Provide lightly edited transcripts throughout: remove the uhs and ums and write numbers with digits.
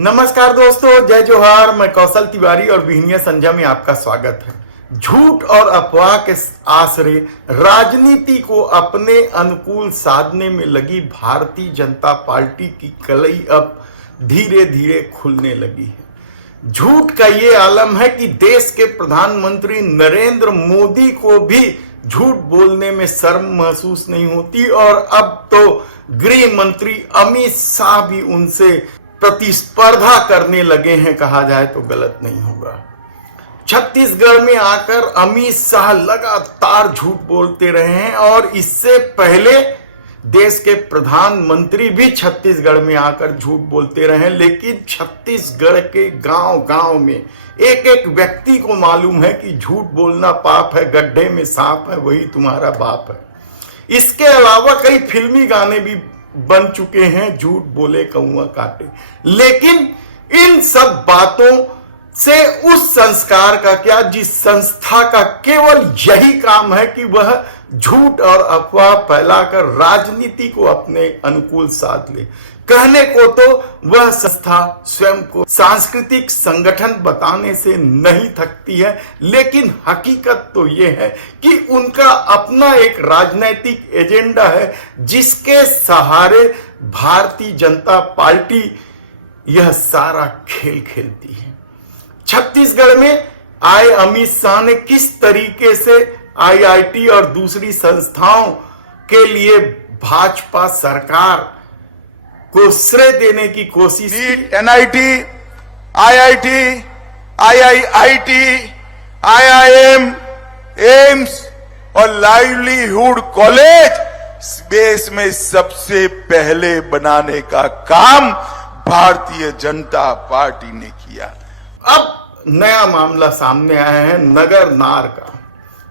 नमस्कार दोस्तों, जय जोहार। मैं कौशल तिवारी और विहनिया संध्या में आपका स्वागत है। झूठ और अफवाह के आसरे राजनीति को अपने अनुकूल साधने में लगी भारतीय जनता पार्टी की कलई अब धीरे धीरे खुलने लगी है। झूठ का ये आलम है कि देश के प्रधानमंत्री नरेंद्र मोदी को भी झूठ बोलने में शर्म महसूस नहीं होती और अब तो गृह मंत्री अमित शाह भी उनसे प्रतिस्पर्धा करने लगे हैं, कहा जाए तो गलत नहीं होगा। छत्तीसगढ़ में आकर अमित शाह लगातार झूठ बोलते रहे हैं और इससे पहले देश के प्रधानमंत्री भी छत्तीसगढ़ में आकर झूठ बोलते रहे, लेकिन छत्तीसगढ़ के गांव-गांव में एक एक व्यक्ति को मालूम है कि झूठ बोलना पाप है, गड्ढे में सांप है वही तुम्हारा बाप है। इसके अलावा कई फिल्मी गाने भी बन चुके हैं, झूठ बोले कौआ काटे। लेकिन इन सब बातों से उस संस्कार का क्या जिस संस्था का केवल यही काम है कि वह झूठ और अफवाह फैलाकर राजनीति को अपने अनुकूल साध ले। कहने को तो वह संस्था स्वयं को सांस्कृतिक संगठन बताने से नहीं थकती है, लेकिन हकीकत तो यह है कि उनका अपना एक राजनीतिक एजेंडा है जिसके सहारे भारतीय जनता पार्टी यह सारा खेल खेलती है। छत्तीसगढ़ में आए अमित शाह ने किस तरीके से आईआईटी और दूसरी संस्थाओं के लिए भाजपा सरकार को श्रेय देने की कोशिश की। NIT, IIT, IIIT, IIM, AIIMS और लाइवलीहुड कॉलेज देश में सबसे पहले बनाने का काम भारतीय जनता पार्टी ने किया। अब नया मामला सामने आया है नगर नार का।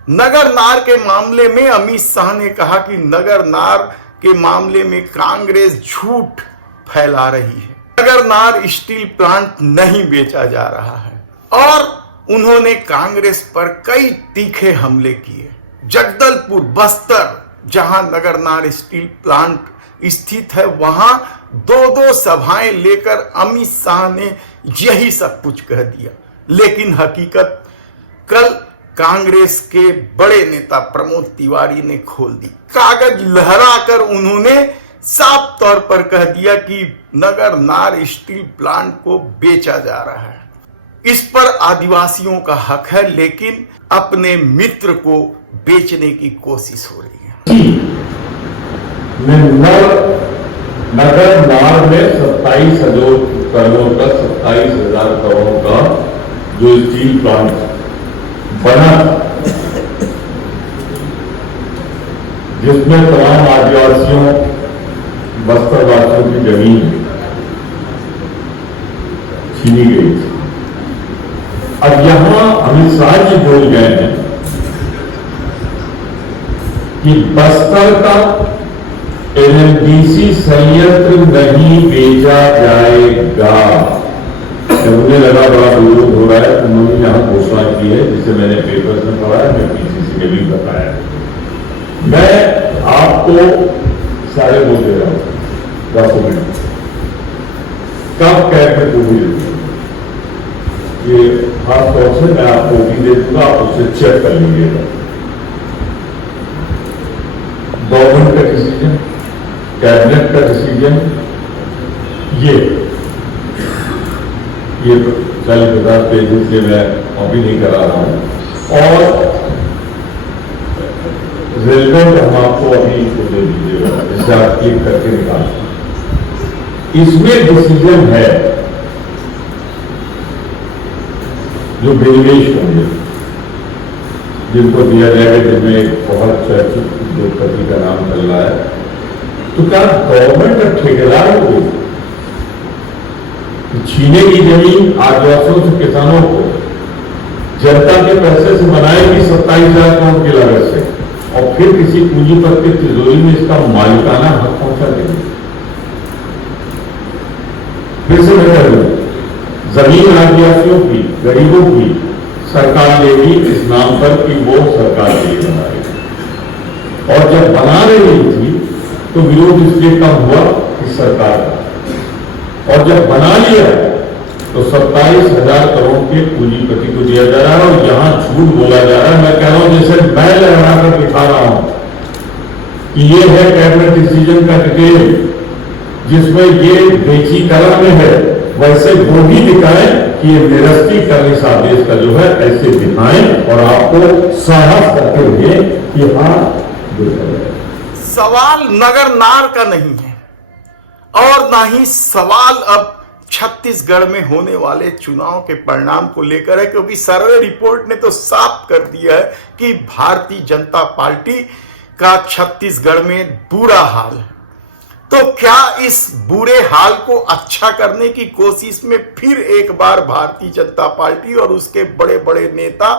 नगर नार के मामले में अमित शाह ने कहा कि नगर नार के मामले में कांग्रेस झूठ फैला रही है। नगर नार स्टील प्लांट नहीं बेचा जा रहा है और उन्होंने कांग्रेस पर कई तीखे हमले किए। जगदलपुर, बस्तर, जहां नगर नार स्टील प्लांट स्थित है, वहां दो सभाएं लेकर अमित शाह ने यही सब कुछ कह दिया। लेकिन हकीकत कल कांग्रेस के बड़े नेता प्रमोद तिवारी ने खोल दी। कागज लहराकर उन्होंने साफ तौर पर कह दिया कि नगर नार स्टील प्लांट को बेचा जा रहा है। इस पर आदिवासियों का हक है, लेकिन अपने मित्र को बेचने की कोशिश हो रही है। नगर नार में 27,000 करोड़ का 27,000 करोड़ का जो स्टील प्लांट बना, जिसमें तमाम आदिवासियों बस्तर वासियों की जमीन छीनी गई थी। अब यहां अमित शाह जी बोल गए हैं कि बस्तर का एनएमडीसी संयंत्र नहीं बेचा जाएगा। जब मुझे लगा बड़ा विरोध हो रहा है तो उन्होंने यहां घोषणा की है, जिसे मैंने पेपर्स में पढ़ा है, मैं पीसीसी में भी बताया। मैं आपको सारे बोल दे रहा हूं, डॉक्यूमेंट कब कहकर को भी ये खास तौर से मैं आपको भी दे दूंगा, आप उससे चेक कर लीजिएगा। गवर्नमेंट का डिसीजन, कैबिनेट का डिसीजन, ये 40,000 पेजेस से मैं अभी नहीं करा रहा हूं और रेलवे में हम आपको अभी दे दीजिएगा, जिससे आप क्लिक करके निकाल। इसमें डिसीजन है जो विनिवेश होंगे जिनको दिया जाएगा, जिनमें एक बहुत चर्चित उद्योगपति का नाम चल रहा है। तो क्या गवर्नमेंट अब ठेकेदार होगी? छीने की जमीन आदिवासियों से किसानों को जनता के पैसे से बनाएगी 27,000 करोड़ की लागत से और फिर किसी पूंजीपति की तिजोरी में इसका मालिकाना हक पहुंचा देंगे। फिर से मैं कह दूं, जमीन आदिवासियों की, गरीबों की सरकार लेगी इस नाम पर कि वो सरकार के लिए बना रही थी। और जब बना रही थी तो विरोध इसलिए कम हुआ कि सरकार का, और जब बना लिया तो 27,000 करोड़ के पूंजीपति को दिया जा रहा है और यहां झूठ बोला जा रहा है। मैं कह रहा हूं जैसे मैं लहरा कर दिखा रहा हूं कि ये है कैबिनेट डिसीजन का डिटेल जिसमें ये बेचीकरण में है, वैसे वो भी दिखाएं कि ये निरस्तीकरण इस आदेश का जो है ऐसे दिखाएं और आपको साहस करके हुए कि हाँ सवाल नगर नार का नहीं है और ना ही सवाल अब छत्तीसगढ़ में होने वाले चुनाव के परिणाम को लेकर है, क्योंकि सर्वे रिपोर्ट ने तो साफ कर दिया है कि भारतीय जनता पार्टी का छत्तीसगढ़ में बुरा हाल है। तो क्या इस बुरे हाल को अच्छा करने की कोशिश में फिर एक बार भारतीय जनता पार्टी और उसके बड़े बड़े नेता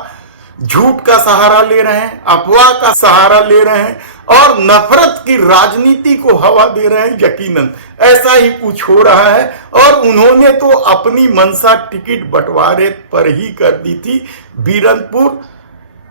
झूठ का सहारा ले रहे हैं, अफवाह का सहारा ले रहे हैं और नफरत की राजनीति को हवा दे रहे हैं? यकीनन ऐसा ही कुछ हो रहा है। और उन्होंने तो अपनी मंशा टिकट बंटवारे पर ही कर दी थी। बीरनपुर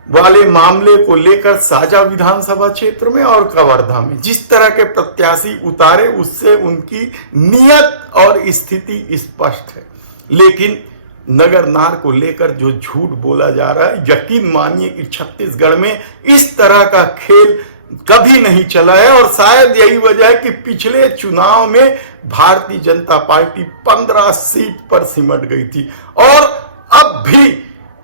वाले मामले को लेकर साजा विधानसभा क्षेत्र में और कवर्धा में जिस तरह के प्रत्याशी उतारे, उससे उनकी नियत और स्थिति स्पष्ट है। लेकिन नगर नार को लेकर जो झूठ बोला जा रहा है, यकीन मानिए कि छत्तीसगढ़ में इस तरह का खेल कभी नहीं चला है और शायद यही वजह है कि पिछले चुनाव में भारतीय जनता पार्टी 15 सीट पर सिमट गई थी और अब भी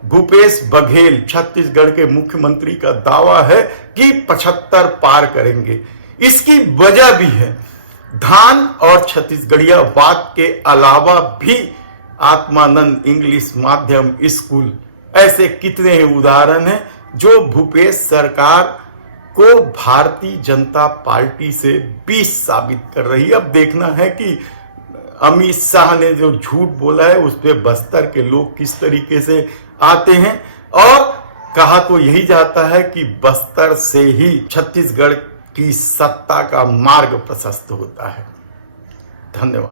भूपेश बघेल छत्तीसगढ़ के मुख्यमंत्री का दावा है कि 75 पार करेंगे। इसकी वजह भी है धान और छत्तीसगढ़िया बात के अलावा भी आत्मानंद इंग्लिश माध्यम स्कूल, ऐसे कितने ही उदाहरण हैं जो भूपेश सरकार को भारतीय जनता पार्टी से 20 साबित कर रही है। अब देखना है कि अमित शाह ने जो झूठ बोला है उस पर बस्तर के लोग किस तरीके से आते हैं। और कहा तो यही जाता है कि बस्तर से ही छत्तीसगढ़ की सत्ता का मार्ग प्रशस्त होता है। धन्यवाद।